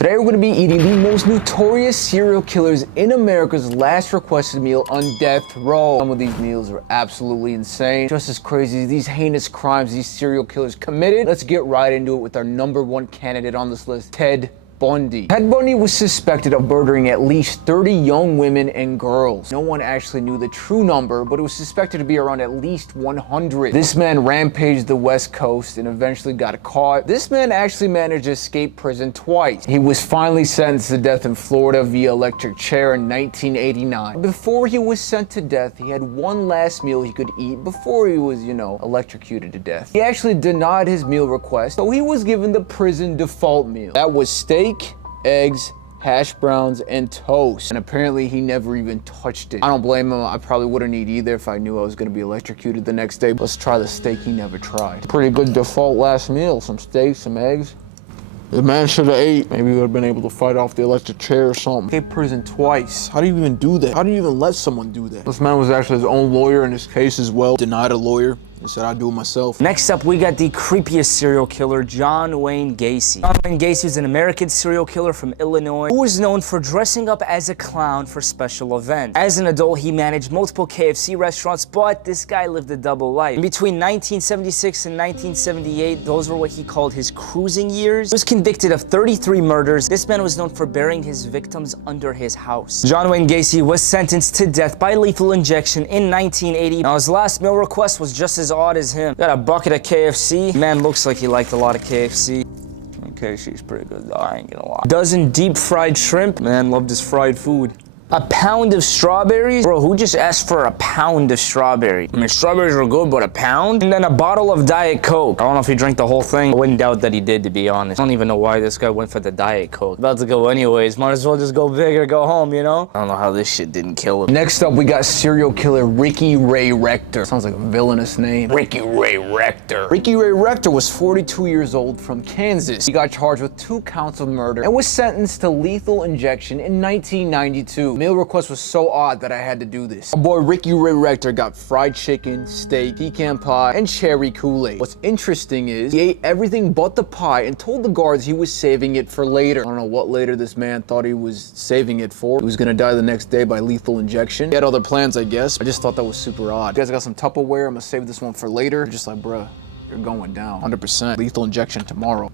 Today we're going to be eating the most notorious serial killers in America's last requested meal on death row. Some of these meals are absolutely insane, just as crazy as these heinous crimes these serial killers committed. Let's get right into it with our #1 candidate on this list, Ted Bundy. Ted Bundy was suspected of murdering at least 30 young women and girls. No one actually knew the true number, but it was suspected to be around at least 100. This man rampaged the West Coast and eventually got caught. This man actually managed to escape prison twice. He was finally sentenced to death in Florida via electric chair in 1989. Before he was sent to death, he had one last meal he could eat before he was, electrocuted to death. He actually denied his meal request, so he was given the prison default meal. That was steak, eggs, hash browns, and toast. And apparently he never even touched it. I don't blame him. I probably wouldn't eat either if I knew I was gonna be electrocuted the next day. Let's try the steak he never tried. Pretty good default last meal. Some steak, some eggs. The man should have ate. Maybe he would have been able to fight off the electric chair or something. Escaped prison twice. How do you even do that? How do you even let someone do that? This man was actually his own lawyer in this case as well. Denied a lawyer. He said, I'd do it myself. Next up, we got the creepiest serial killer, John Wayne Gacy. John Wayne Gacy is an American serial killer from Illinois who was known for dressing up as a clown for special events. As an adult, he managed multiple KFC restaurants, but this guy lived a double life. In between 1976 and 1978, those were what he called his cruising years. He was convicted of 33 murders. This man was known for burying his victims under his house. John Wayne Gacy was sentenced to death by lethal injection in 1980. Now, his last meal request was just as odd as him. Got a bucket of KFC. Man looks like he liked a lot of KFC. Okay, she's pretty good though, I ain't gonna lie. Dozen deep fried shrimp. Man loved his fried food. A pound of strawberries? Bro, who just asked for a pound of strawberry? I mean, strawberries are good, but a pound? And then a bottle of Diet Coke. I don't know if he drank the whole thing. I wouldn't doubt that he did, to be honest. I don't even know why this guy went for the Diet Coke. About to go anyways. Might as well just go big or go home, you know? I don't know how this shit didn't kill him. Next up, we got serial killer Ray Rector. Sounds like a villainous name. Ray Rector. Ray Rector was 42 years old from Kansas. He got charged with 2 counts of murder and was sentenced to lethal injection in 1992. Meal request was so odd that I had to do this. My boy Ray Rector got fried chicken, steak, pecan pie, and cherry Kool-Aid. What's interesting is he ate everything but the pie and told the guards he was saving it for later. I don't know what later this man thought he was saving it for. He was gonna die the next day by lethal injection. He had other plans, I guess. I just thought that was super odd. You guys got some Tupperware? I'm gonna save this one for later. Just like, bruh, you're going down. 100%. Lethal injection tomorrow.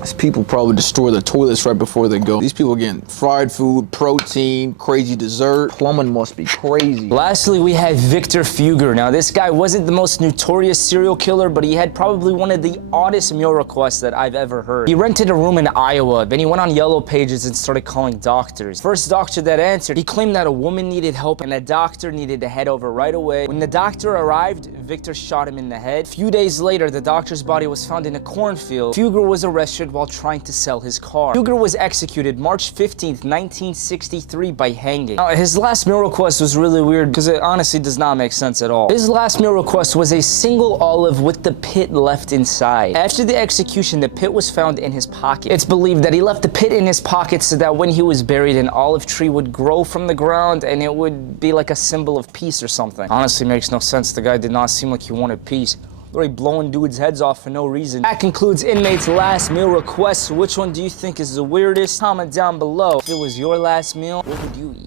These people probably destroy their toilets right before they go. These people getting fried food, protein, crazy dessert. Plumbing must be crazy. Lastly, we have Victor Fueger. Now, this guy wasn't the most notorious serial killer, but he had probably one of the oddest meal requests that I've ever heard. He rented a room in Iowa, then he went on Yellow Pages and started calling doctors. First doctor that answered, he claimed that a woman needed help and a doctor needed to head over right away. When the doctor arrived, Victor shot him in the head. A few days later, the doctor's body was found in a cornfield. Fueger was arrested while trying to sell his car. Fueger was executed March 15th, 1963 by hanging. Now, his last meal request was really weird because it honestly does not make sense at all. His last meal request was a single olive with the pit left inside. After the execution, the pit was found in his pocket. It's believed that he left the pit in his pocket so that when he was buried, an olive tree would grow from the ground and it would be like a symbol of peace or something. Honestly, makes no sense. The guy did not seem like he wanted peace. Literally blowing dudes' heads off for no reason. That concludes inmates' last meal requests. Which one do you think is the weirdest? Comment down below. If it was your last meal, what would you eat?